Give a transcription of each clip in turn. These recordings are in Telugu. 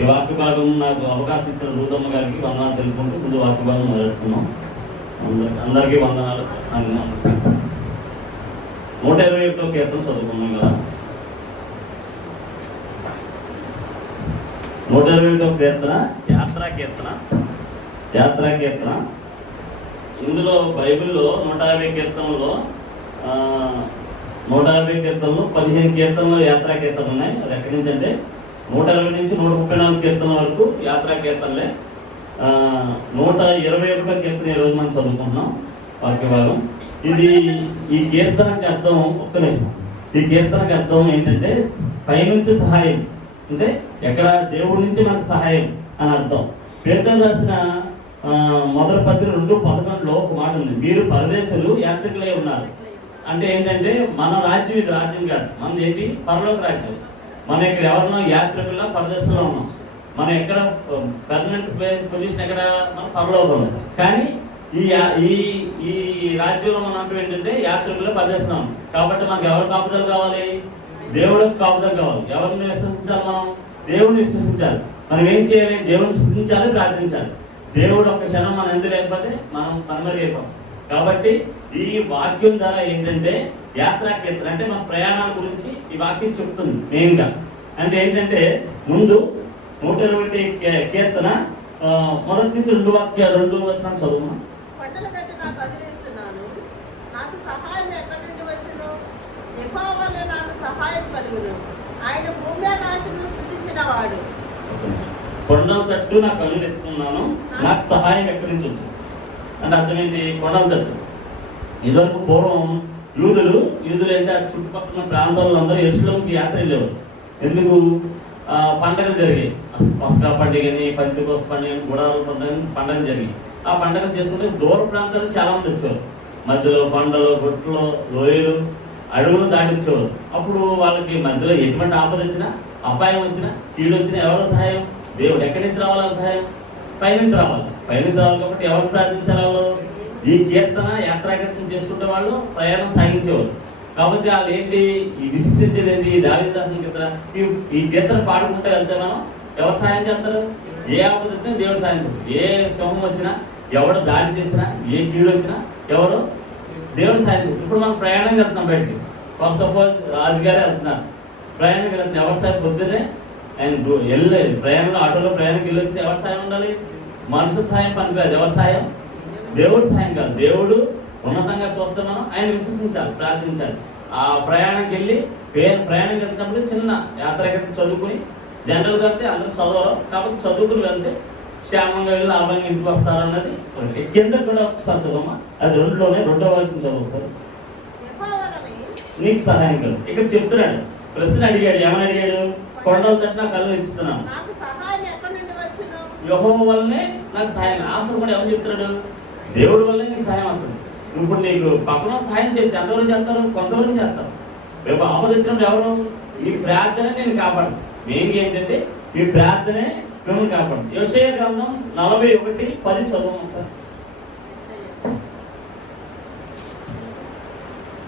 ఈ వాక్య భాగం నాకు అవకాశం ఇచ్చిన రూతమ్మ గారికి వందనాలు తెలుపుకుంటూ ముందు వాక్య భాగం మొదలెడుతున్నాం. అందరికీ వందనాలు. 121వ కీర్తన చదువుకున్నాం కదా. 121వ కీర్తన యాత్రా కీర్తన. ఇందులో బైబిల్లో 150 కీర్తనలో 15 కీర్తనలు యాత్రా కీర్తనలు ఉన్నాయి. అది ఎక్కడి నుంచి అంటే 120 నుంచి 134 కీర్తనల వరకు యాత్రా కీర్తనలే. 121వ కీర్తన ఈరోజు మనం చదువుకుంటున్నాం వాక్య భాగం. ఈ కీర్తనకి అర్థం ఒక్క నిమిషం. ఈ కీర్తనకి అర్థం ఏంటంటే పైనుంచి సహాయం, అంటే ఎక్కడ దేవుడి నుంచి మనకు సహాయం అని అర్థం. పేతురు రాసిన మొదటి పత్రిక 2:11లో ఒక మాట ఉంది, మీరు పరదేశులు యాత్రికులై ఉన్నారు. అంటే ఏంటంటే మన రాజ్యం ఇది రాజ్యం కాదు, మనది ఏంటి పరలోక రాజ్యం. మనం ఇక్కడ ఎవరినో యాత్రికుల్లో పరదేశంలో ఉన్నాం. మనం ఎక్కడ పర్మనెంట్ పొజిషన్ ఎక్కడ మన పరలోకంలో. కానీ ఈ రాజ్యంలో మనం అంటే ఏంటంటే యాత్రికుల్లో పరదేశంలో ఉన్నాం. కాబట్టి మనకు ఎవరు కాపుదల కావాలి? దేవుడికి కాపుదల కావాలి. ఎవరిని విశ్వసించాలి? మనం దేవుడిని విశ్వసించాలి. మనం ఏం చేయాలి? దేవుడిని విశ్వసించాలి, ప్రార్థించాలి. దేవుడు ఒక్క క్షణం మనం ఎందుకు లేకపోతే మనం కనుమరుగైపోతాం. కాబట్టి ఈ వాక్యం ద్వారా ఏంటంటే యాత్రా కీర్తన అంటే మన ప్రయాణాల గురించి ఈ వాక్యం చెప్తుంది మెయిన్గా. అంటే ఏంటంటే ముందు 120 కీర్తన మొదటి నుంచి 2 వచనాలు చదువు. కొండల తట్టు నా కళ్ళు ఎత్తున్నాను, నాకు సహాయం ఎక్కడి నుంచి వచ్చింది అంటే అర్థం ఏంటి? కొండల తట్టు. ఇదివరకు పూర్వం యూదులు అంటే ఆ చుట్టుపక్కల ప్రాంతాల్లో అందరూ యెరూషలేముకి యాత్ర వెళ్ళేవారు. ఎందుకు? పండగలు జరిగాయి. పస్కా పండుగని, పెంతెకోస్తు పండుగని, గుడారాల పండుగలు జరిగాయి. ఆ పండుగలు చేసుకుంటే దూర ప్రాంతాలకు చాలా మంది వచ్చేవారు. మధ్యలో కొండలు, గుట్టలు, లోయలు, అడవులు దాటించేవారు. అప్పుడు వాళ్ళకి మధ్యలో ఎటువంటి ఆపద వచ్చినా, అపాయం వచ్చినా, కీడు వచ్చినా ఎవరు సహాయం? దేవుడు. ఎక్కడి నుంచి రావాలి సహాయం? పైనుంచి రావాలి. కాబట్టి ఎవరు ప్రార్థించాలి? వాళ్ళు ఈ కీర్తన యాత్రా కీర్తన చేసుకుంటే వాళ్ళు ప్రయాణం సాగించేవారు. కాబట్టి వాళ్ళు ఏంటి ఈ విశిష్టించేది ఏంటి? దావీదు దాసుని కీర్తన. ఈ కీర్తన పాడుకుంటే వెళ్తే మనం ఎవరు సహాయం చేస్తారు? ఏ ఆపద వచ్చినా దేవుడు సహాయం చేస్తారు. ఏ సింహం వచ్చినా, ఎవడు దాడి చేసినా, ఏ కీడు వచ్చినా ఎవరు? దేవుడు సహాయం చేస్తారు. ఇప్పుడు మనం ప్రయాణం వెళ్తున్నాం బయటికి. సపోజ్ రాజుగారే వెళ్తున్నారు, ప్రయాణం వెళ్తున్నాం. ఎవరి సాయం? పొద్దునే ఆయన ప్రయాణంలో ఆటోలో ప్రయాణానికి వెళ్ళి వచ్చిన ఎవరి సాయం ఉండాలి? మనుషుల సాయం పనికిరాదు. ఎవరి సాయం? దేవుడి సాయం కాదు. దేవుడు ఉన్నతంగా చూస్తే మనం ఆయన విశ్వసించాలి, ప్రార్థించాలి. ఆ ప్రయాణంకి వెళ్ళి ప్రయాణం వెళ్తున్నప్పుడు చిన్న యాత్రకి చదువుకుని, జనరల్గా వెళ్తే అందరూ చదవరు కాబట్టి చదువుకుని వెళ్తే క్షేమంగా వెళ్ళి లాభంగా ఇంటికి వస్తారు అన్నది. కింద కూడా ఒకసారి చదవమ్మా, అది 2లోనే 2వ వాక్యం చదువు సార్. నీకు సహాయం కాదు. ఇక్కడ చెప్తున్నాడు, ప్రశ్న అడిగాడు. ఏమని అడిగాడు? కొండల తట్టు నా కళ్ళు ఇస్తున్నాను, యెహోవా వల్లనే నాకు సహాయం. ఆన్సర్ కూడా ఎవరు చెప్తున్నాడు? దేవుడి వల్లే నీకు సహాయం అవుతుంది. ఇప్పుడు నీకు పక్కన సహాయం చేయొచ్చు, ఎంతవరకు చేస్తారు? కొంతవరకు చేస్తారు. రేపు ఆపద వచ్చినప్పుడు ఎవరు? ఈ ప్రార్థనే నేను కాపాడు. మెయిన్గా ఏంటంటే ఈ ప్రార్థనే మిమ్మల్ని కాపాడు. యెషయా గ్రంథం 41:10 చదువు సార్.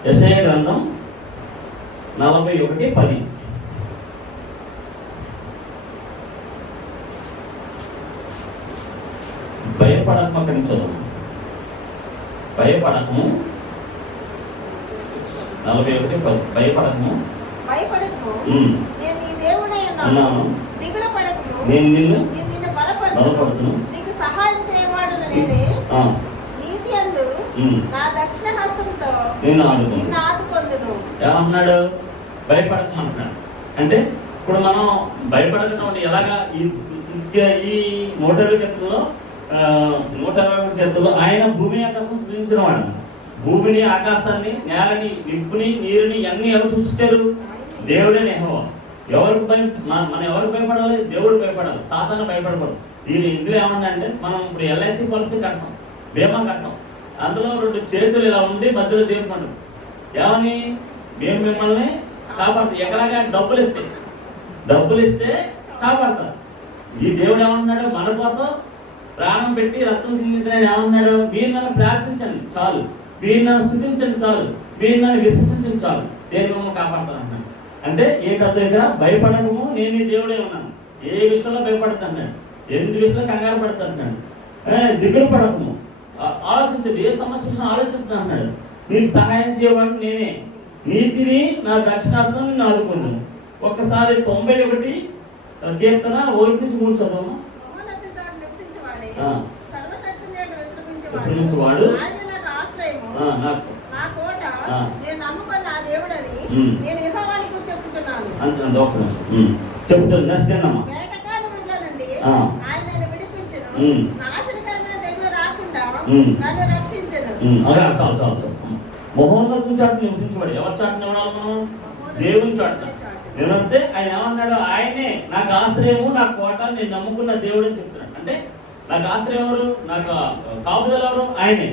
యెషయా గ్రంథం 41:10. భయపడకము. అక్కడి నుంచి చదువు. భయపడకము. 41:10. భయపడకము. అన్నాను, నేను నిన్ను బలపడుతును, నిన్ను ఆదుకుందును. ఏమన్నాడు? భయపడకమంటున్నాడు. అంటే ఇప్పుడు మనం భయపడకుండా ఎలాగా? ఈ 120 కీర్తనలో ఆయన భూమి ఆకాశం సృష్టించిన వాడు. భూమిని, ఆకాశాన్ని, నేలని, నిప్పుని, నీరుని అన్ని ఎవరు సృష్టించారు? దేవుడే. యెహోవా. మనం ఎవరికి భయపడాలి? దేవుడు భయపడాలి. సాతాను భయపడకూడదు. ఇందులో ఏమన్నా మనం ఇప్పుడు LIC పాలసీ కడతాం, బీమా కడతాం. అందులో 2 చేతులు ఇలా ఉండి మధ్యలో దేవుడు పండు. ఏమని? మేము మిమ్మల్ని కాపాడుతాం. ఎక్కడగా డబ్బులు ఇస్తే కాపాడతారు. ఈ దేవుడు ఏమంటున్నాడు? మన కోసం ప్రాణం పెట్టి రక్తం చిందించడానికి ఏమన్నాడు? మీరు నన్ను ప్రార్థించండి చాలు, మీరు నన్ను స్తుతించండి చాలు, మీరు నన్ను విశ్వసించండి చాలు, నేను మిమ్మల్ని కాపాడుతాను అన్నాడు. అంటే ఏంటంటే ఇక్కడ భయపడము, నేను నీ దేవుడే ఉన్నాను. ఏ విషయంలో భయపడుతున్నాడు, ఎన్ని విషయంలో కంగారు పడుతున్నాడు, దిగులు పడకము, ఆలోచించదు, ఏ సమస్య ఆలోచిస్తున్నాడు. నీకు సహాయం చేయవాడు నేనే, నీతిని నా దక్షిణార్థం నేను ఆదుకున్నాను. ఒక్కసారి 91 కీర్తన 1-3 చదవము. విశ్రమించువాడు చెప్తాను. నెక్స్ట్ ఏంటమ్మా? మహోన్నతం చాటు నివసించేవాడు. ఎవరి చాటుని ఇవ్వడాలి మనం? దేవుని చాటు. ఏమంటే ఆయన ఏమన్నాడు? ఆయనే నాకు ఆశ్రయము, నా కోట, నేను నమ్ముకున్న దేవుడు అని చెప్తున్నాడు. అంటే నాకు ఆశ్రయం ఎవరు? నాకు కాపుదల ఎవరు? ఆయనే.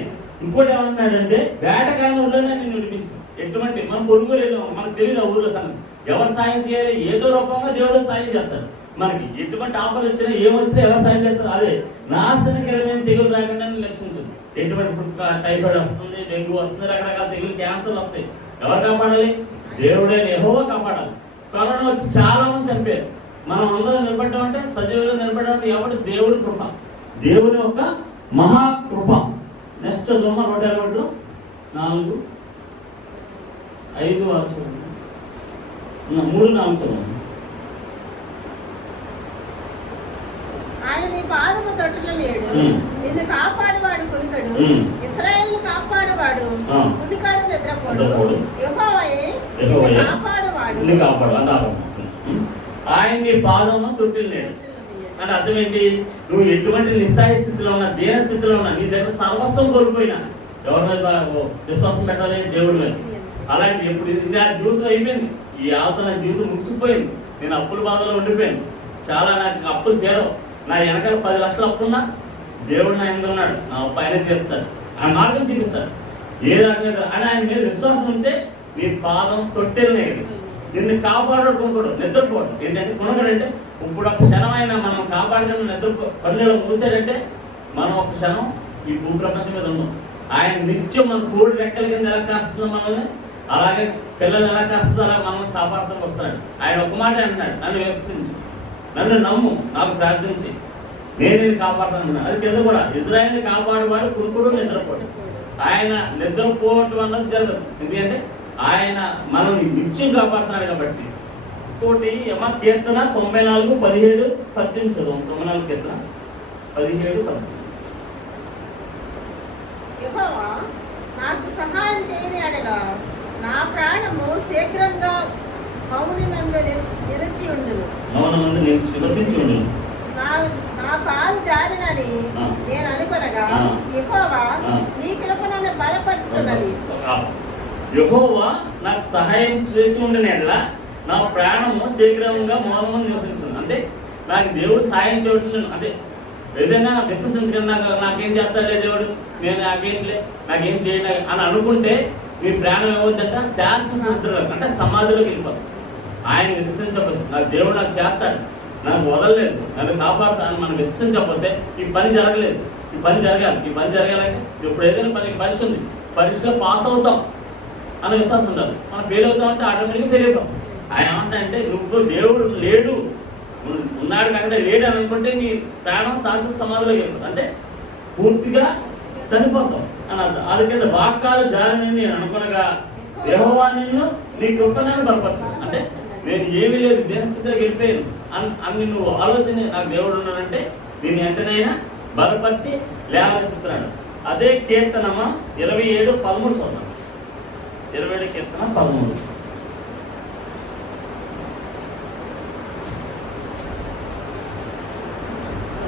ఇంకోటి ఏమన్నాడంటే వేటగాని ఊళ్ళోనే నేను విడిపించాను. ఎటువంటి మనం పొరుగు మనకు తెలియదు ఆ ఊళ్ళో సంగతి. ఎవరు సాయం చేయాలి? ఏదో రూపంగా దేవుడు సాయం చేస్తాడు. మనకి ఎటువంటి ఆఫర్ వచ్చినా ఏమొచ్చినా ఎవరు సాయం చేస్తారు? అదే నాశనకరమైన తెగులు రాకుండా లక్షించదు. ఎటువంటి టైఫాయిడ్ వస్తుంది, డెంగ్యూ వస్తుంది, రకరకాల తెగులు, క్యాన్సర్లు వస్తాయి. ఎవరు కాపాడాలి? దేవుడే యెహోవా కాపాడాలి. కరోనా వచ్చి చాలా మంది చనిపోయారు. మనం అందరం నిలబడ్డం అంటే, సజీవులు నిలబడ్డం అంటే ఎవరు? దేవుడి కృప, దేవుని యొక్క మహాకృప. నెక్స్ట్ దొమ్మ 120 4 5 6 3 4 ఆయన నీ పాదము తొట్టులో లేడు, నిన్ను కాపాడువాడు కునికడు, ఇశ్రాయేలును కాపాడువాడు కునికాడు నిద్రపోడు, యెహోవాయే నిన్ను కాపాడువాడు. ఆయన నీ పాదము తొట్టిలో లేడు అంటే అర్థం ఏంటి? నువ్వు ఎటువంటి నిస్సాయ స్థితిలో ఉన్నా, దేన స్థితిలో ఉన్నా, నీ దగ్గర సర్వస్వం కోల్పోయినా ఎవరి మీద విశ్వాసం పెట్టాలి? దేవుడి మీద. అలాంటి ఎప్పుడు ఇది నా జీవితం అయిపోయింది, ఈ ఆత నా జీవితం ముగిసిపోయింది, నేను అప్పుల బాధలో ఉండిపోయాను, చాలా నాకు అప్పులు తీరవు, నా వెనకాల 10 లక్షలు అప్పున్నా దేవుడు నా ఎందుకు ఉన్నాడు, నా అప్పు ఆయన తీరుతాడు, ఆ మార్గం చూపిస్తాడు. ఏ రకంగా అని ఆయన మీద విశ్వాసం ఉంటే నీ పాదం తొట్టెలనేది, నిన్ను కాపాడుకోకూడదు, నిద్రపోవడం. ఏంటంటే కొనగడంటే ఇప్పుడు ఒక క్షణం అయినా మనం కాపాడిన కన్నులో మూసాడంటే మనం ఒక క్షణం ఈ భూప్రపంచం మీద ఉన్నాం. ఆయన నిత్యం మన కోడి రెక్కల కింద ఎలా కాస్తుందో మనల్ని, అలాగే పిల్లలు ఎలా కాస్తుందో అలా మనల్ని కాపాడుతూ వస్తాడు. ఆయన ఒక మాట అంటున్నాడు, నన్ను విశ్వసించు, నన్ను నమ్ము, నాకు ప్రార్థించి నేను నిన్ను కాపాడుతాను. అది కింద కూడా ఇజ్రాయేల్ని కాపాడువాడు కునుకుడు నిద్రపోడు. ఆయన నిద్రపోవటం అన్నది జరగదు, ఎందుకంటే ఆయన మనల్ని నిత్యం కాపాడుతున్నాడు కాబట్టి. ఇంకోటి ఏమా కీర్తన 94 17 18 చదువు. 94 కీర్తన 17 18. యెహోవా నాకు సహాయం చేయని యెడల నా ప్రాణము శీఘ్రంగా మౌనమందు నిలిచి ఉండును. మౌనమందు నిలిచి ఉండును. నా కాలు జారినని నేను అనుకొనగా యెహోవా నీ కృప నన్ను బలపరుచుతున్నది. యెహోవా నాకు సహాయం చేసి ఉండిన యెడల నా ప్రాణము శీఘ్రంగా మౌనము నివసించును. అంటే నాకు దేవుడు సాయం చేయడం, అంటే ఏదైనా విశ్వసించకుండా నాకేం చేస్తాడులే దేవుడు, నేను నాకేం చేయలే అని అనుకుంటే మీ ప్రాణం ఏమవుద్దంట? శాశ్వత అంటే సమాధిలోకి వెళ్ళిపోతాం. ఆయన విశ్వసించకపోతే నాకు దేవుడు నాకు చేస్తాడు, నాకు వదలలేదు, నన్ను కాపాడుతాను మనం విశ్వసించకపోతే ఈ పని జరగలేదు. ఈ పని జరగాలి, ఈ పని జరగాలంటే ఇప్పుడు ఏదైనా పరీక్ష ఉంది, పరీక్షలో పాస్ అవుతాం అన్న విశ్వాసం ఉండాలి. మనం ఫెయిల్ అవుతామంటే ఆటోమేటిక్గా ఫెయిల్ అయిపోతాం. ఆయన ఏమంటే నువ్వు దేవుడు లేడు, ఉన్నాడు కాకుండా లేడు అని అనుకుంటే నీ ప్రాణం శాశ్వత సమాధిలో వెళ్ళిపోతుంది, అంటే పూర్తిగా చనిపోతాం అని అర్థం. అందుకే వాక్కాలు జారని నేను అనుకునగా యెహోవా నిన్ను నీ కృపణను బలపరచు. అంటే నేను ఏమీ లేదు, దేనస్థితిలోకి వెళ్ళిపోయాను అని నువ్వు ఆలోచన, నాకు దేవుడు ఉన్నానంటే దీన్ని వెంటనైనా బలపరిచి లేవనెత్తుతున్నాడు. అదే కీర్తనమా 27 13 చూద్దాం. 27 కీర్తన 13.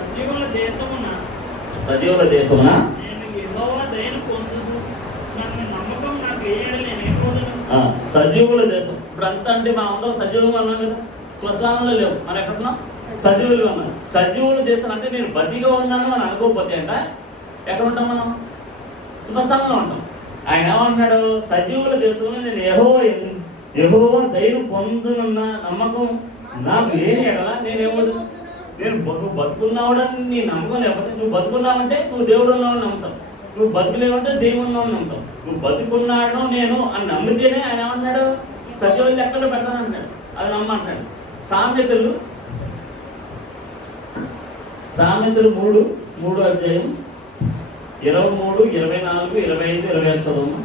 సజీవుల దేశమున సజీవుల దేశం. ఇప్పుడు అంతా అంటే మనం అందరం సజీవులు అన్నాం కదా, శ్మశానంలో లేవు, మనం ఎక్కడున్నాం? సజీవులుగా ఉన్నాం. సజీవుల దేశం అంటే నేను బతిగా ఉన్నాను మనం అనుకోకపోతే అంట ఎక్కడ ఉంటాం? మనం శ్మశానంలో ఉంటాం. ఆయన ఏమంటున్నాడు? సజీవుల దేశంలో నేను యెహోవా దయను పొందునున్న నమ్మకం నాకు లేని ఎడల నువ్వు బతుకున్నావుడని నీ నమ్మకం లేకపోతే, నువ్వు బతుకున్నావంటే నువ్వు దేవుడు ఉన్నావని నమ్ముతావు, నువ్వు బతుకులేవంటే దేవుడు ఉన్నావని నమ్ముతావు. నువ్వు బతుకున్నాడు నేను అని నమ్మితేనే ఆయన ఏమన్నాడు? సజీవులు లెక్కలో పెడతానంటున్నాడు, అది నమ్మంటున్నాడు. సామెతలు సామెతలు 3 అధ్యాయం 23, 24, 25, 26 చదవము.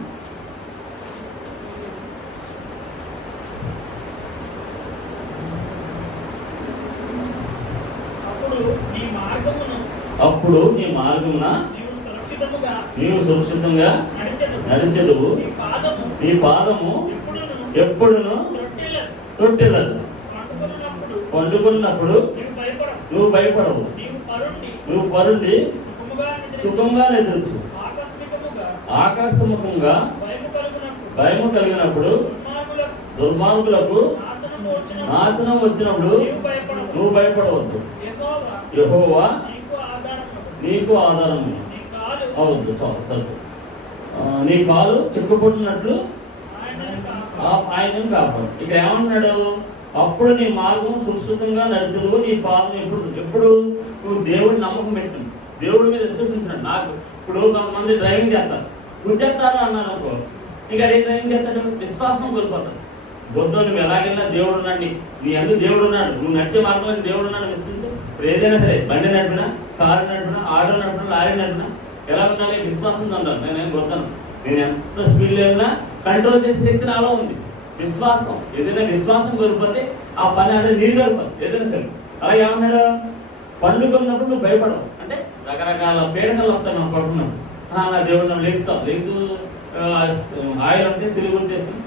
అప్పుడు నీ మార్గమున నీవు సురక్షితంగా నడిచెదవు, నీ పాదము ఎప్పుడును తొట్టెలదు. పండుకున్నప్పుడు నువ్వు భయపడవు, నువ్వు పరుండి సుఖంగా నిద్రించు. ఆకస్మికంగా భయము కలిగినప్పుడు దుర్మార్గులకు నాశనం వచ్చినప్పుడు నువ్వు భయపడవద్దు. యెహోవా నీకు ఆధారము అవద్దు. సరే, నీ కాలు చిక్కుపడినట్లు ఆయనను కాపాడు. ఇక్కడ ఏమన్నాడు? అప్పుడు నీ మార్గం సురక్షితంగా నడిచదు, నీ పాదం ఎప్పుడు నువ్వు దేవుడిని నమ్మకం పెట్టు, దేవుడి మీద విశ్వసించినాడు. నాకు ఇప్పుడు కొంతమంది డ్రైవింగ్ చేస్తారు, గుర్తెత్తారు అన్నాను అనుకో, ఇంకా అదే డ్రైవింగ్ చేస్తాడు, విశ్వాసం కోల్పోతాడు. గొప్ప నువ్వు ఎలాగైనా దేవుడు ఉన్నాడు, నీ అందుకు దేవుడు ఉన్నాడు, నువ్వు నడిచే మార్గంలో దేవుడు ఉన్నాడు విస్తుంది. ఇప్పుడు ఏదైనా సరే, బండి నడిపినా, కారు నడిపినా, ఆటో నడిపినా, లారీ నడిపినా ఎలా ఉండాలి? విశ్వాసంతో ఉండాలి. నేనేం కొడతాను, నేను ఎంత స్పీడ్ వెళ్ళినా కంట్రోల్ చేసే శక్తి నాలో ఉంది. విశ్వాసం, ఏదైనా విశ్వాసం కోల్పోతే ఆ పని అనేది నీరు కోల్పోదు ఏదైనా సరే. అలాగే ఏమన్నాడు? పండుకున్నప్పుడు నువ్వు భయపడవు. అంటే రకరకాల పీడకలు వస్తాయి మనం పడుకున్నప్పుడు. నా దేవుడు నన్ను లేగుతూ ఆయిల్ అంటే సిలుగులు చేసుకుని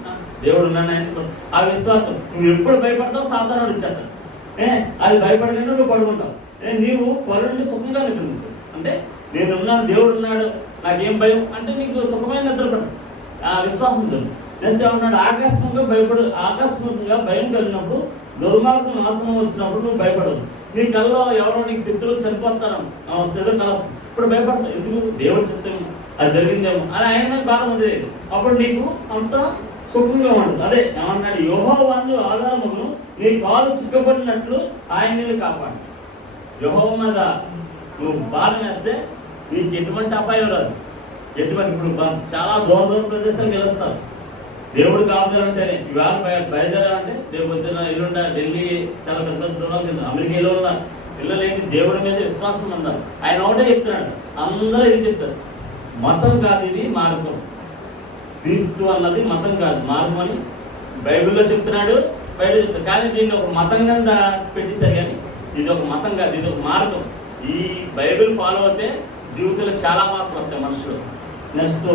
దేవుడు ఉన్నాను ఆయన. ఆ విశ్వాసం నువ్వు ఎప్పుడు భయపడతావు సాధారణ ఇచ్చేస్తావు. అది భయపడకుండా నువ్వు పడుకుంటావు. నీవు పరుడిని సుఖంగా నిద్రించు. అంటే నేను ఉన్నాను, దేవుడు ఉన్నాడు, నాకేం భయం అంటే నీకు సుఖమైన నిద్రపడు. ఆ విశ్వాసంతో నెక్స్ట్ ఏమన్నాడు? ఆకస్మికంగా భయం కలిగినప్పుడు దుర్మార్గం నాశనం వచ్చినప్పుడు నువ్వు భయపడదు. నీ కళ్ళలో ఎవరో నీకు శత్రువులు చనిపోతారు ఏదో కల ఇప్పుడు భయపడతావు. ఎందుకు? దేవుడు చెప్తాము అది జరిగిందేమో అని ఆయన మీద భారం ఉంది. అప్పుడు నీకు అంత సుఖంగా ఉండదు. అదే ఏమన్నాడు? యెహోవాను ఆధారమును నీ కాలు చిక్కబడినట్లు ఆయన నేను కాపాడు. యెహోవా మీద నువ్వు భారం వేస్తే నీకు ఎటువంటి అపాయం రాదు. ఎటువంటి ఇప్పుడు చాలా దూర ప్రదేశాలకు వెళ్ళొస్తారు. దేవుడు కాపుదలంటేనే ఇవాళ బయలుదేరాలంటే రేపు పొద్దున ఎల్లుండ ఢిల్లీ చాలా పెద్ద దూరాలు అమెరికాలో ఉన్న పిల్లలేంటి దేవుడి మీద విశ్వాసం ఉన్నారు. ఆయన ఒకటే చెప్తున్నాడు, అందరూ ఇది చెప్తారు, మతం కాదు ఇది మార్గం. క్రీస్తు అన్నది మతం కాదు, మార్గం అని బైబిల్లో చెప్తున్నాడు. బైబిల్ చెప్తాడు, కానీ దీన్ని ఒక మతం కింద పెట్టేశారు. కానీ ఇది ఒక మతం కాదు, ఇది ఒక మార్గం. ఈ బైబిల్ ఫాలో అయితే జీవితంలో చాలా మార్పులు వస్తాయి మనుషులు. నెక్స్ట్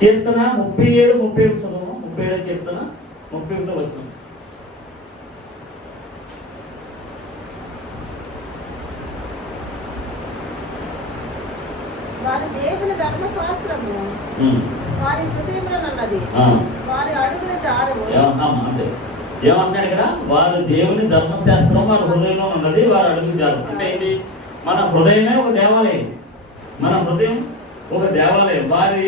కీర్తన 37, 37 చదువు. 37 కీర్తన 31 వచనం. వారి దేవుని ధర్మశాస్త్రము వారి హృదయంలో ఉన్నది, వారి అడుగుల జారము. అంతే ఏమంటున్నాడు ఇక్కడ? వారి దేవుని ధర్మశాస్త్రం వారి హృదయంలో ఉన్నది, వారి అడుగుల జారము. అంటే ఏంటి? మన హృదయమే ఒక దేవాలయం. మన హృదయం ఒక దేవాలయం. వారి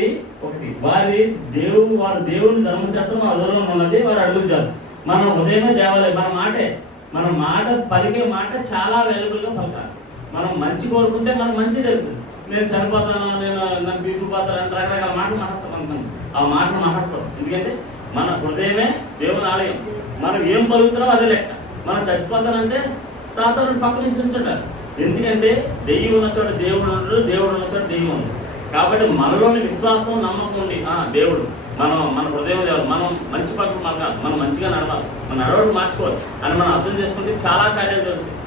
దేవుని ధర్మశాస్త్రం వారి హృదయంలో ఉన్నది, వారి అడుగుల జారము. మన హృదయమే దేవాలయం. మన మాట పలికే మాట చాలా వాల్యుబుల్గా పలకాలి. మనం మంచి కోరుకుంటే మనం మంచి జరుగుతుంది. నేను చనిపోతాను, నన్ను తీసుకుపోతాను అంటే రకరకాల మాటలు మాట్లాడతాం అనుకున్నాను. ఆ మాటలు మాట్లాడకూడదు. ఎందుకంటే మన హృదయమే దేవుని ఆలయం. మనం ఏం పలుకుతున్నామో అదే లెక్క. మనం చచ్చిపోతానంటే సాతానుడు పక్క నుంచి ఉంచుంటారు. ఎందుకంటే దెయ్యం ఉన్న చోట దేవుడు ఉండడు, దేవుడు ఉన్న చోట దెయ్యం ఉంది. కాబట్టి మనలోని విశ్వాసం, నమ్మకం ఉండి దేవుడు మన హృదయం దేవుడు, మనం మంచి పక్కన మలకాలి, మనం మంచిగా నడవాలి, మన నడవడం మార్చుకోవాలి అని మనం అర్థం చేసుకుంటే చాలా కార్యాలు జరుగుతాయి.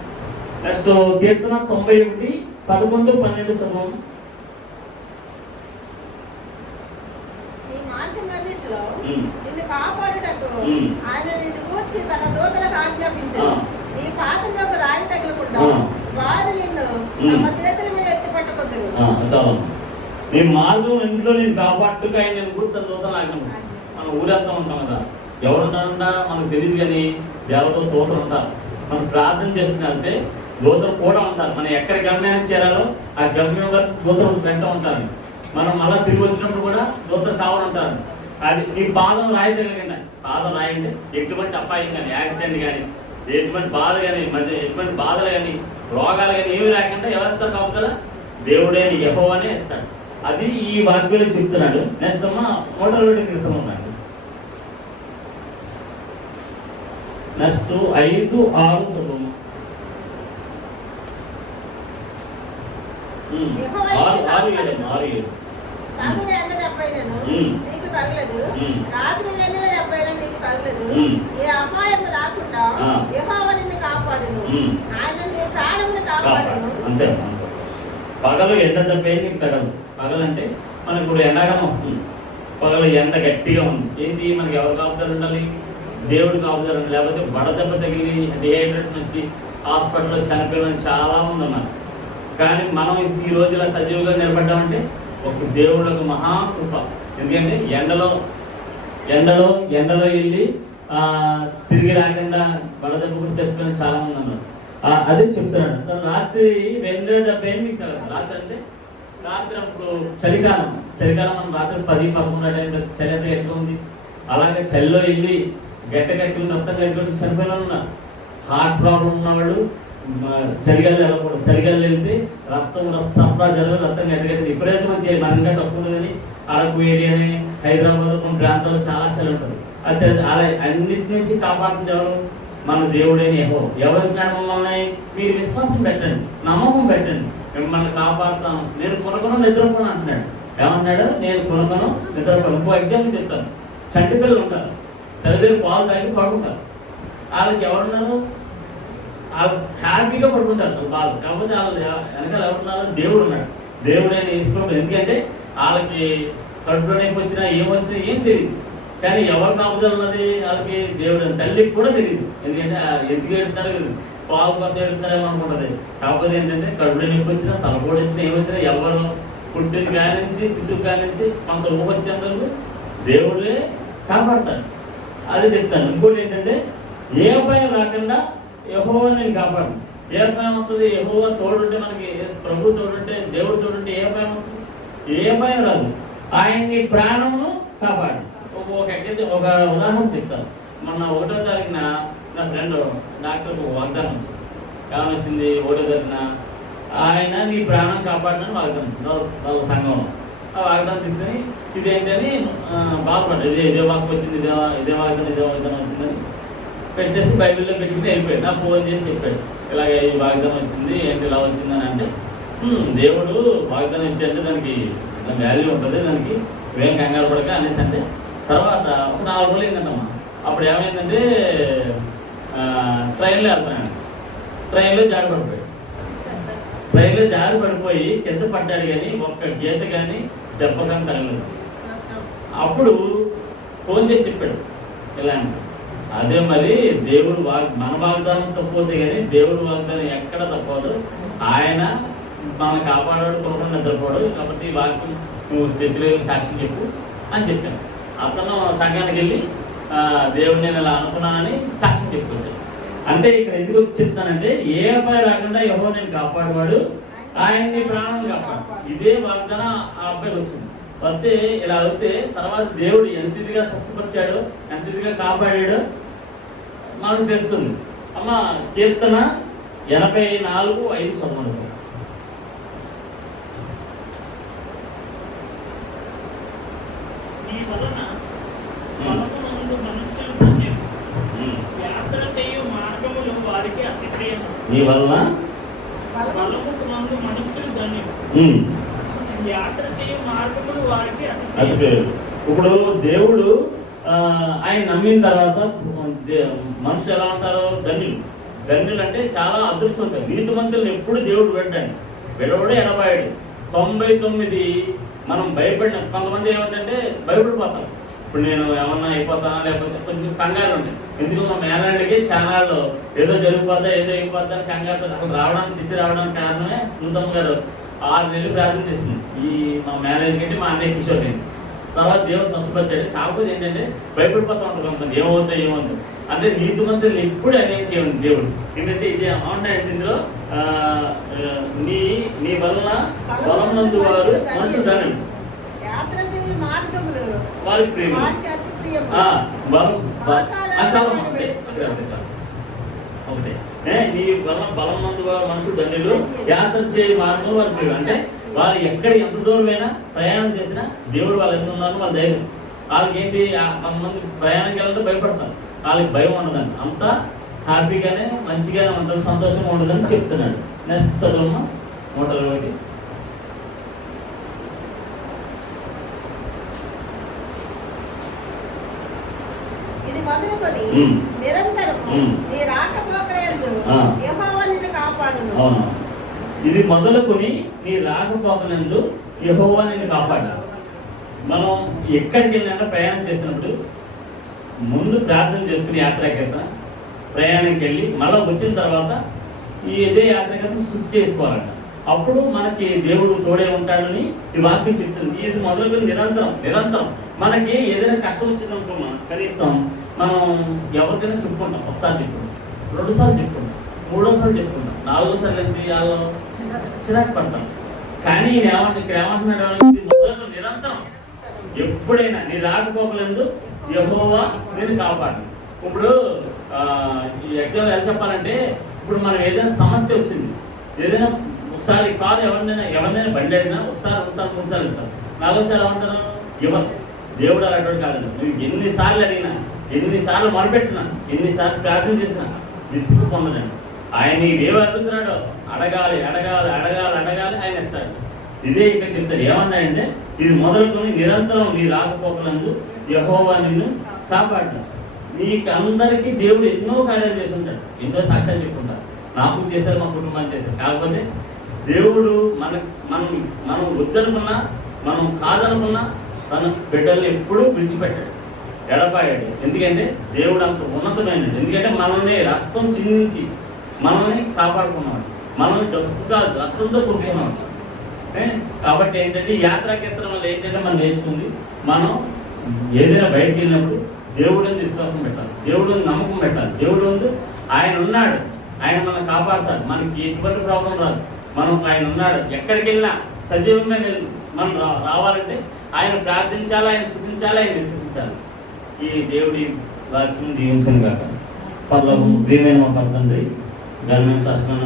నెక్స్ట్ కీర్తన 91, 11, 12 చదువు. ఈ మార్గమన్నిటిలో నిన్ను కాపాడుటకు ఆయన నిన్ను గూర్చి తన దూతలకు ఆజ్ఞాపించాడు. నీ పాదంలోకి రాయి తగలకుండా వారు నిన్ను తమ చేతుల మీద ఎత్తి పట్టుకొద్దురు. చాలా నీ మార్గం ఇంట్లో నేను కాపాడుటకు ఆయన నేను గుర్తు దూతలు ఆజ్ఞాపించాడు. మనం ఊరంతా ఉంటాం కదా, ఎవరుంటారంట మనకు తెలియదు, కానీ దేవతో దూతలు ఉంటారు. మనం ప్రార్థన చేసుకుని వెళ్తే దూతలు కూడా ఉంటారు. మనం ఎక్కడ గమ్యాన్ని చేరాలో ఆ గమ్యం దూతలు వెంట ఉంటారు. మనం మళ్ళీ తిరిగి వచ్చినప్పుడు కూడా దూతలు కావాలంటారు. అది నీ పాదం రాయి తగలకండి. పాదం రాయి అంటే ఎటువంటి అపాయం కానీ, యాక్సిడెంట్ కానీ, ఎటువంటి బాధ కానీ, ఎటువంటి బాధలు కానీ, రోగాలు కానీ ఏమి రాకుండా ఎవరెంత కాపుదల దేవుడే యెహోవానే ఇస్తాడు. అది ఈ వాక్యంలో చెప్తున్నాడు. నెక్స్ట్ అమ్మ 120 క్రితం ఉన్నాడు. నెక్స్ట్ 5, 6 చదువు. యెహోవా ఆరు నిన్ను ఆరు ఏడు కాపాడును. ఆరు ఏడు పగలు ఎండ దెబ్బైనను నీకు తగలదు, రాత్రి వెన్నెల దెబ్బైనా నీకు తగలదు. ఏ అపాయం రాకుండా యెహోవా నిన్ను కాపాడును, ఆయన నీ ప్రాణమును కాపాడును. అంతే. పగలు ఎండ దెబ్బ నీకు తగలదు. పగలు అంటే మనకు ఇప్పుడు ఎండాకాలం వస్తుంది, పగలు ఎండ గట్టిగా ఉంది. ఏంటి మనకి ఎవరు కాపుదారు ఉండాలి? దేవుడు కాపుదారు ఉండాలి. లేకపోతే వడదెబ్బ తగిలి డిహైడ్రేషన్ వచ్చి హాస్పిటల్లో చనిపోయిన చాలా మంది ఉన్నారు. కానీ మనం ఈ రోజులా సజీవుగా నిలబడ్డామంటే ఒక దేవుడు ఒక మహాకృప. ఎందుకంటే ఎండలో వెళ్ళి తిరిగి రాకుండా వడదెబ్బ కూడా చనిపోయిన చాలా మంది ఉన్నారు. అదే చెప్తున్నాడు. తను రాత్రి వెన్నెల దెబ్బ ఏం మీకు తగలదు. రాత్రి అంటే రాత్రి అప్పుడు చలికాలం మనం రాత్రి 10-11 టైంలో చలి అంతా గట్టిగా ఉంది. అలాగే చలిలో వెళ్ళి గట్టి మొత్తం గట్టి చనిపోయిన ఉన్నారు. హార్ట్ ప్రాబ్లం ఉన్నవాళ్ళు చలిగాలు వెళ్ళకూడదు. చలిగాలు వెళ్తే రక్తం సరఫరా జరగదు, రక్తం గట్టి విపరీతం వచ్చేది. మనగా తక్కువ కానీ అరకు ఏరియాని హైదరాబాద్ కొన్ని ప్రాంతాల్లో చాలా చలి ఉంటుంది. ఆ చలి అలా అన్నిటి నుంచి కాపాడుతుంది ఎవరు? మన దేవుడైన యెహోవా. ఎవరి మమ్మల్ని మీరు విశ్వాసం పెట్టండి, నమ్మకం పెట్టండి, మిమ్మల్ని కాపాడుతాను. నేను కొనకొను నిద్రపోను అంటున్నాడు. ఏమన్నాడు? నేను కొనకొను నిద్రపోను. ఇంకో ఎగ్జాంపుల్ చెప్తాను. చంటి పిల్లలు ఉంటారు, తల్లిదండ్రులు పాలు తాగి పడుకుంటారు. వాళ్ళకి ఎవరున్నారు? వాళ్ళు హ్యాపీగా పడుకుంటారు బాధ. కాకపోతే వాళ్ళు వెనకాల ఎవరున్నారు? దేవుడు ఉన్నాడు. దేవుడైన వేసుకోవడం. ఎందుకంటే వాళ్ళకి కడుపులో నొప్పి వచ్చినా ఏమొచ్చినా ఏం తెలియదు. కానీ ఎవరు కాపుదల ఉన్నది? వాళ్ళకి దేవుడు. తల్లికి కూడా తెలియదు. ఎందుకంటే ఎందుకు ఎడుతున్నారు కదా, పాలు కోసం ఎడుతున్నారేమో అనుకుంటుంది. కాకపోతే ఏంటంటే కడుపులో నొప్పి వచ్చినా తలపోటు వచ్చినా ఏమొచ్చినా ఎవరు పుట్టిన కాడి నుంచి శిశువు కాడి నుంచి కొంత ఊహ వచ్చేందుకు దేవుడే కాపాడతాడు. అదే చెప్తాను. ఇంకోటి ఏంటంటే ఏ అపాయం రాకుండా యెహోవా నేను కాపాడు. ఏ అపాయం వస్తుంది? యెహోవా తోడుంటే, మనకి ప్రభు తోడుంటే, దేవుడు తోడుంటే ఏ అపాయం వస్తుంది? ఏ అపాయం రాదు. ఆయన్ని ప్రాణమును కాపాడు. ఒక ఉదాహరణ చెప్తాను. మొన్న 1వ తారీఖున నా ఫ్రెండ్ డాక్టర్కి ఒక వాగ్దానం వచ్చింది. ఏమని వచ్చింది? 1వ తారీఖున ఆయన నీ ప్రాణం కాపాడనని వాగ్దానం వచ్చింది వాళ్ళ సంఘంలో. ఆ వాగ్దానం తీసుకుని ఇదేంటని బాధపడ్డాడు. ఇదే వాక్కు వచ్చింది, ఇదే వాగ్దానం వచ్చిందని పెట్టేసి బైబిల్లో పెట్టుకుని వెళ్ళిపోయాడు. నాకు ఫోన్ చేసి చెప్పాడు, ఇలాగ ఈ వాగ్దానం వచ్చింది, ఏంటి ఇలా వచ్చిందని. అంటే దేవుడు వాగ్దానం ఇచ్చారంటే దానికి వాల్యూ ఉంటుంది, దానికి ఏం కంగారు పడక అనేసి. అంటే తర్వాత ఒక 4 రోజులు అయిందంటమ్మా. అప్పుడు ఏమైందంటే ట్రైన్లో వెళ్తున్నాడు. ట్రైన్లో జారి పడిపోయి కింద పడ్డాడు, కానీ ఒక్క గీత కానీ దెబ్బ కానీ తగలేదు. అప్పుడు ఫోన్ చేసి చెప్పాడు ఇలా. అదే మరి దేవుడు మన వాగ్దానం తప్పపోతే కానీ దేవుడు వాగ్దానం ఎక్కడ తప్పదు. ఆయన మనల్ని కాపాడాడు, కొనుక్కొని నిద్రపోడు. కాబట్టి ఈ వాక్యం నువ్వు చర్చిలో సాక్ష్యం చెప్పు అని చెప్పాను. అతను సంఘానికి వెళ్ళి దేవుడు నేను ఇలా అనుకున్నానని సాక్ష్యం చెప్పుకొచ్చాడు. అంటే ఇక్కడ ఎందుకు చెప్తానంటే ఏ అబ్బాయి రాకుండా యెహోవా నేను కాపాడేవాడు, ఆయన్ని ప్రాణం కాపాడు. ఇదే వాగ్దానం ఆ అబ్బాయికి వచ్చింది. వస్తే ఇలా అవుతే తర్వాత దేవుడు ఎంత ఇదిగా స్వస్థపరిచాడో, ఎంత ఇదిగా కాపాడాడో మనకు తెలుస్తుంది. అమ్మ కీర్తన 84:5 చదవండి సార్. నీ వలన బలమునందు మనుష్యులు ధన్యులు, యాత్ర చేయు మార్గములు వారికి అతి ప్రియము. నీ వలన బలమునందు మనుష్యులు ధన్యులు, యాత్ర చేయు మార్గములు వారికి అతి ప్రియము. ఇప్పుడు దేవుడు ఆయన నమ్మిన తర్వాత మనుషులు ఎలా ఉంటారు? ధన్యులు అంటే చాలా అదృష్టవంతులు. నీతిమంతులను ఎప్పుడు దేవుడు విడవడే ఎడబాయాడు. 99 మనం భయపడిన కొంతమంది ఏమంటే భయపడిపోతాం. ఇప్పుడు నేను ఏమన్నా అయిపోతానా, లేకపోతే కొంచెం కంగారు ఉంటాయి. ఎందుకు మా మేనల్కి ఛానల్లో ఏదో జరిగిపోద్దా, ఏదో అయిపోద్దా అని కంగారు. అసలు రావడానికి చిచ్చి రావడానికి కారణమే నూతమ్మ గారు 6 నెలలు ప్రార్థన చేసింది. ఈ మా మేనల్కి అంటే మా అన్నయ్య కిషోర్. తర్వాత దేవుడు స్వస్థపరిచాడు. కాకపోతే ఏంటంటే భయపడిపోతూ ఉంటారు కొంతమంది, ఏమవుద్దో అంటే నీతిమంతులు ఎప్పుడు అన్యాయం చేయండి దేవుడు. ఏంటంటే ఇది ఏమంటాయంటే ఇందులో నీ వలన బలమునందు వారు మనుషులు ధన్యులు, వారికి ప్రేమ. ఒకటే నీ వలన బలమునందు వారు మనుషులు ధన్యులు, యాత్ర చేయ మార్గం వారికి ప్రేమ. అంటే వాళ్ళు ఎక్కడ ఎంత దూరమైనా ప్రయాణం చేసినా దేవుడు వాళ్ళు ఎంత ఉన్నారో వాళ్ళ ధైర్యం. వాళ్ళకి ఏంటి, కొంతమంది ప్రయాణంకి వెళ్ళాలంటే భయపడతారు. వాళ్ళకి భయం ఉండదండి, అంతా హ్యాపీగానే మంచిగానే ఉంటుంది, సంతోషంగా ఉండదని చెప్తున్నాడు. నెక్స్ట్ చదువుమ్మా 120. మొదలుకొని నిరంతరం నీ రాకపోకలందు ఆ. యెహోవా నిన్ను కాపాడును. అవును, ఇది మొదలుకొని నీ రాకపోకనందు యెహోవా నిన్ను కాపాడు. మనం ఎక్కడికి వెళ్ళినా ప్రయాణం చేసినప్పుడు ముందు ప్రార్థన చేసుకుని యాత్రకేత ప్రయాణంకి వెళ్ళి మళ్ళీ వచ్చిన తర్వాత ఇదే యాత్రకేత శుద్ధి చేసుకోవాలంట. అప్పుడు మనకి దేవుడు తోడే ఉంటాడని ఈ వాక్యం చెప్తుంది. ఇది మొదలుకొని నిరంతరం మనకి ఏదైనా కష్టం వచ్చిందనుకున్నా కనీసం మనం ఎవరికైనా చెప్పుకుంటాం. ఒకసారి చెప్పుకుంటాం, 2 సార్లు చెప్పుకుంటాం, 3వ సార్లు చెప్పుకుంటాం, 4వ సార్లు ఏంటి వాళ్ళు చిరాకు పడతాం. కానీ ఇక్కడ ఏమంటున్నాడు, ఇది మొదలుకొని నిరంతరం ఎప్పుడైనా నీ రాకపోకలందు యెహోవా నేను కాపాడు. ఇప్పుడు ఈ ఎగ్జామ్ ఎలా చెప్పాలంటే, ఇప్పుడు మనం ఏదైనా సమస్య వచ్చింది, ఏదైనా ఒకసారి కారు ఎవరినైనా బండి అడిగినా ఒకసారి 3 సార్లు వెళ్తాం, 4వ సార్లు ఏమంటారు ఎవరు. దేవుడు అలాంటి కాదండి. నువ్వు ఎన్నిసార్లు అడిగినా, ఎన్నిసార్లు మొదలుపెట్టినా, ఎన్నిసార్లు ప్రార్థన చేసినా విసుగు పొందడండి. ఆయన ఏమి అడుగుతున్నాడో అడగాలి ఆయన ఇస్తాడు. ఇదే ఇక్కడ చెప్తాడు. ఏమన్నాయంటే, ఇది మొదలుకొని నిరంతరం నీ రాకపోకలందు యెహోవా నిన్ను కాపాడు. మీకు అందరికీ దేవుడు ఎన్నో కార్యాలు చేసి ఉంటాడు, ఎన్నో సాక్ష్యాలు చెప్పుకుంటారు. నాకు చేశారు, మా కుటుంబాన్ని చేశారు. కాకపోతే దేవుడు మనం వద్దనుకున్నా, మనం కాదనుకున్నా తన బిడ్డల్ని ఎప్పుడూ విడిచిపెట్టాడు, ఎడపాయాడు. ఎందుకంటే దేవుడు అంత ఉన్నతమైనది. ఎందుకంటే మనల్ని రక్తం చిందించి మనల్ని కాపాడుకున్నాడు. మనల్ని డబ్బు కాదు, రక్తంతో కూడుకున్నాడు. కాబట్టి ఏంటంటే యాత్రాకేత్రం వల్ల ఏంటంటే మనం నేర్చుకుంది, మనం ఏదైనా బయటకు వెళ్ళినప్పుడు దేవుడు అందు విశ్వాసం పెట్టాలి, దేవుడు అందు నమ్మకం పెట్టాలి. దేవుడు అందు ఆయన ఉన్నాడు, ఆయన మనం కాపాడుతాడు, మనకి ఎటువంటి ప్రాబ్లం రాదు. మనం ఆయన ఉన్నాడు, ఎక్కడికి వెళ్ళినా సజీవంగా మనం రావాలంటే ఆయన ప్రార్థించాలి, ఆయన స్తుతించాలి, ఆయన విశ్వసించాలి. ఈ దేవుడి వాక్యం దీవించను కాక. పర్లోకం ప్రియమైన మా తండ్రి, ఘనమైన శాసనం